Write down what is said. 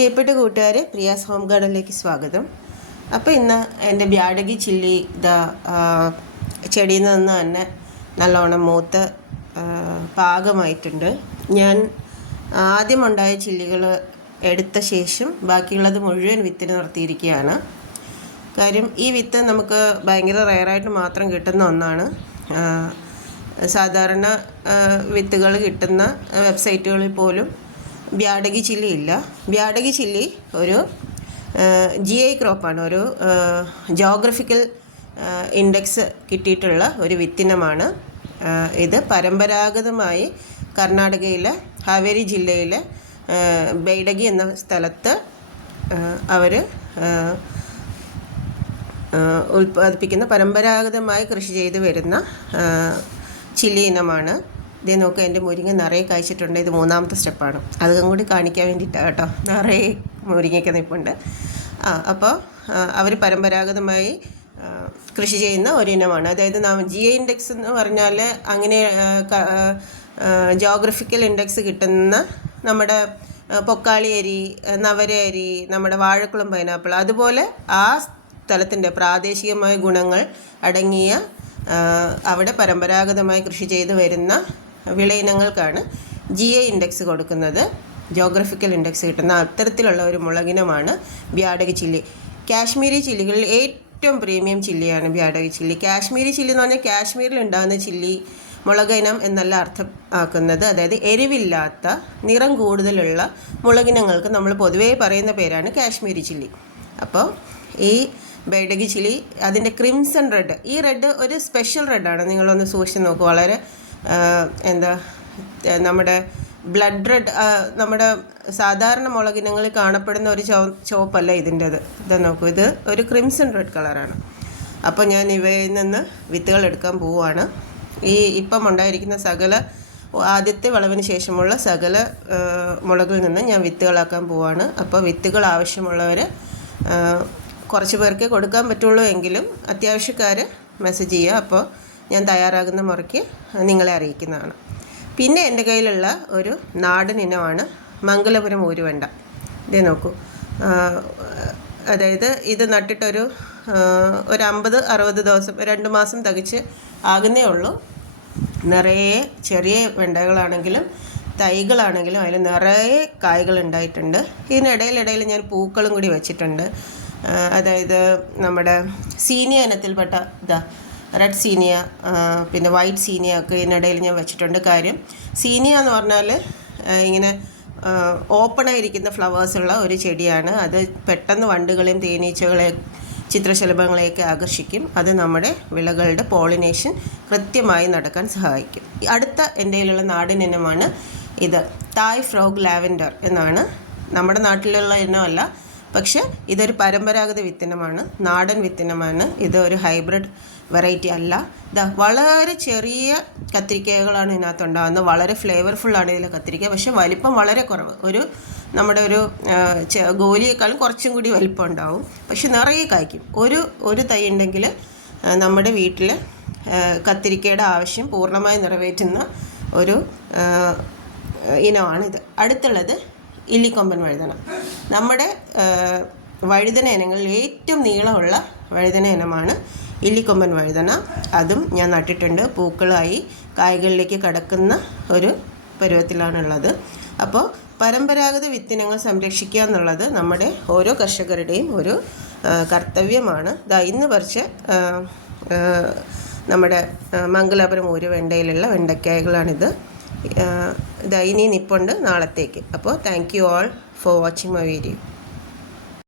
പ്രിയപ്പെട്ട കൂട്ടുകാരെ, പ്രിയാസ് ഹോം ഗാർഡനിലേക്ക് സ്വാഗതം. അപ്പോൾ ഇന്ന് എൻ്റെ ബ്യാഡഗി ചില്ലി ചെടിയിൽ നിന്ന് തന്നെ നല്ലോണം മൂത്ത് പാകമായിട്ടുണ്ട്. ഞാൻ ആദ്യമുണ്ടായ ചില്ലികൾ എടുത്ത ശേഷം ബാക്കിയുള്ളത് മുഴുവൻ വിത്തിന് നിർത്തിയിരിക്കുകയാണ്. കാര്യം ഈ വിത്ത് നമുക്ക് ഭയങ്കര റെയറായിട്ട് മാത്രം കിട്ടുന്ന ഒന്നാണ്. സാധാരണ വിത്തുകൾ കിട്ടുന്ന വെബ്സൈറ്റുകളിൽ പോലും ബ്യാഡഗി ചില്ലി ഇല്ല. ബ്യാഡഗി ചില്ലി ഒരു GI ക്രോപ്പാണ്, ഒരു ജോഗ്രഫിക്കൽ ഇൻഡെക്സ് കിട്ടിയിട്ടുള്ള ഒരു വിത്തിനമാണ്. ഇത് പരമ്പരാഗതമായി കർണാടകയിലെ ഹാവേരി ജില്ലയിലെ ബൈഡഗി എന്ന സ്ഥലത്ത് അവർ ഉൽപ്പാദിപ്പിക്കുന്ന പരമ്പരാഗതമായി കൃഷി ചെയ്ത് വരുന്ന ചില്ലി ഇനമാണ്. ഇതേ നോക്കുക, എൻ്റെ മുരിങ്ങ നിറയെ കഴിച്ചിട്ടുണ്ട്. ഇത് മൂന്നാമത്തെ സ്റ്റെപ്പാണ്, അതും കൂടി കാണിക്കാൻ വേണ്ടിയിട്ടാണ് കേട്ടോ. നിറയെ മുരിങ്ങയ്ക്ക് നിൽപ്പുണ്ട്. അപ്പോൾ അവർ പരമ്പരാഗതമായി കൃഷി ചെയ്യുന്ന ഒരു ഇനമാണ്. അതായത് GI ഇൻഡെക്സ് എന്ന് പറഞ്ഞാൽ അങ്ങനെ ജോഗ്രഫിക്കൽ ഇൻഡെക്സ് കിട്ടുന്ന നമ്മുടെ പൊക്കാളി അരി, നവര അരി, നമ്മുടെ വാഴക്കുളം പൈനാപ്പിൾ, അതുപോലെ ആ സ്ഥലത്തിൻ്റെ പ്രാദേശികമായ ഗുണങ്ങൾ അടങ്ങിയ അവിടെ പരമ്പരാഗതമായി കൃഷി ചെയ്തു വരുന്ന വിളയിനങ്ങൾക്കാണ് GI ഇൻഡെക്സ് കൊടുക്കുന്നത്. ജോഗ്രഫിക്കൽ ഇൻഡെക്സ് കിട്ടുന്ന അത്തരത്തിലുള്ള ഒരു മുളകിനമാണ് ബ്യാഡഗി ചില്ലി. കാശ്മീരി ചില്ലികളിൽ ഏറ്റവും പ്രീമിയം ചില്ലിയാണ് ബ്യാഡഗി ചില്ലി. കാശ്മീരി ചില്ലി എന്ന് പറഞ്ഞാൽ കാശ്മീരിൽ ഉണ്ടാകുന്ന ചില്ലി മുളക് ഇനം എന്നല്ല അർത്ഥമാക്കുന്നത്. അതായത് എരിവില്ലാത്ത നിറം കൂടുതലുള്ള മുളകിനങ്ങൾക്ക് നമ്മൾ പൊതുവേ പറയുന്ന പേരാണ് കാശ്മീരി ചില്ലി. അപ്പോൾ ഈ ബ്യാഡഗി ചില്ലി അതിൻ്റെ ക്രിംസൺ റെഡ്, ഈ റെഡ് ഒരു സ്പെഷ്യൽ റെഡാണ്. നിങ്ങളൊന്ന് സൂക്ഷിച്ച് നോക്കൂ. വളരെ നമ്മുടെ ബ്ലഡ് റെഡ്, നമ്മുടെ സാധാരണ മുളകിനങ്ങളിൽ കാണപ്പെടുന്ന ഒരു ചുവപ്പല്ല ഇതിൻ്റെത്. ഇത് നോക്കൂ, ഇത് ഒരു ക്രിംസൺ റെഡ് കളറാണ്. അപ്പോൾ ഞാൻ ഇവയിൽ നിന്ന് വിത്തുകൾ എടുക്കാൻ പോവുകയാണ്. ഈ ഇപ്പം ഉണ്ടായിരിക്കുന്ന ആദ്യത്തെ വിളവിന് ശേഷമുള്ള സകല മുളകിൽ നിന്ന് ഞാൻ വിത്തുകളാക്കാൻ പോവുകയാണ്. അപ്പോൾ വിത്തുകൾ ആവശ്യമുള്ളവർ, കുറച്ച് പേർക്കേ കൊടുക്കാൻ പറ്റുള്ളൂ എങ്കിലും അത്യാവശ്യക്കാർ മെസ്സേജ് ചെയ്യുക. അപ്പോൾ ഞാൻ തയ്യാറാകുന്ന മുറയ്ക്ക് നിങ്ങളെ അറിയിക്കുന്നതാണ്. പിന്നെ എൻ്റെ കയ്യിലുള്ള ഒരു നാടൻ ഇനമാണ് മംഗലപുരം ഊരുവെണ്ട. ഇത് നോക്കൂ, അതായത് ഇത് നട്ടിട്ടൊരു 50-60 ദിവസം, 2 മാസം തികച്ച് ആകുന്നേ ഉള്ളൂ. നിറയെ ചെറിയ വെണ്ടകളാണെങ്കിലും തൈകളാണെങ്കിലും അതിൽ നിറയെ കായ്കൾ ഉണ്ടായിട്ടുണ്ട്. ഇതിനിടയിലിടയിൽ ഞാൻ പൂക്കളും കൂടി വെച്ചിട്ടുണ്ട്. അതായത് നമ്മുടെ സീനിയ ഇനത്തിൽപ്പെട്ട റെഡ് സീനിയ, പിന്നെ വൈറ്റ് സീനിയ ഒക്കെ ഇതിനിടയിൽ ഞാൻ വെച്ചിട്ടുണ്ട്. കാര്യം സീനിയ എന്ന് പറഞ്ഞാൽ ഇങ്ങനെ ഓപ്പണായിരിക്കുന്ന ഫ്ലവേഴ്സുള്ള ഒരു ചെടിയാണ്. അത് പെട്ടെന്ന് വണ്ടുകളെയും തേനീച്ചകളെയും ചിത്രശലഭങ്ങളെയൊക്കെ ആകർഷിക്കും. അത് നമ്മുടെ വിളകളുടെ പോളിനേഷൻ കൃത്യമായി നടക്കാൻ സഹായിക്കും. അടുത്ത എൻ്റെ കയ്യിലുള്ള നാടൻ ഇനമാണ് ഇത്. തായ് ഫ്രോഗ് ലാവൻഡർ എന്നാണ്. നമ്മുടെ നാട്ടിലുള്ള ഇനമല്ല, പക്ഷേ ഇതൊരു പരമ്പരാഗത വിത്തിനമാണ്, നാടൻ വിത്തിനമാണ്. ഇത് ഒരു ഹൈബ്രിഡ് വെറൈറ്റി അല്ല. വളരെ ചെറിയ കത്തിരിക്കകളാണ് ഇതിനകത്തുണ്ടാകുന്നത്. വളരെ ഫ്ലേവർഫുള്ളാണ് ഇതിലെ കത്തിരിക്ക, പക്ഷേ വലിപ്പം വളരെ കുറവ്. നമ്മുടെ ഒരു ഗോലിയേക്കാളും കുറച്ചും കൂടി വലിപ്പം ഉണ്ടാവും, പക്ഷെ നിറയെ കായ്ക്കും. ഒരു തൈ ഉണ്ടെങ്കിൽ നമ്മുടെ വീട്ടിൽ കത്തിരിക്കയുടെ ആവശ്യം പൂർണ്ണമായി നിറവേറ്റുന്ന ഒരു ഇനമാണിത്. അടുത്തുള്ളത് ഇല്ലിക്കൊമ്പൻ വഴുതന. നമ്മുടെ വഴുതന ഇനങ്ങളിൽ ഏറ്റവും നീളമുള്ള വഴുതന ഇനമാണ് ഇല്ലിക്കൊമ്പൻ വഴുതന. അതും ഞാൻ നട്ടിട്ടുണ്ട്. പൂക്കളായി കായ്കളിലേക്ക് കടക്കുന്ന ഒരു പരുവത്തിലാണുള്ളത്. അപ്പോൾ പരമ്പരാഗത വിത്തിനങ്ങൾ സംരക്ഷിക്കുക എന്നുള്ളത് നമ്മുടെ ഓരോ കർഷകരുടെയും ഒരു കർത്തവ്യമാണ്. ഇന്ന് പറിച്ച് നമ്മുടെ മംഗലാപുരം ഊരുവെണ്ടയിലുള്ള വെണ്ടക്കായകളാണിത്. ഇനി നിപ്പുണ്ട് നാളത്തേക്ക്. അപ്പോൾ thank you all for watching my video.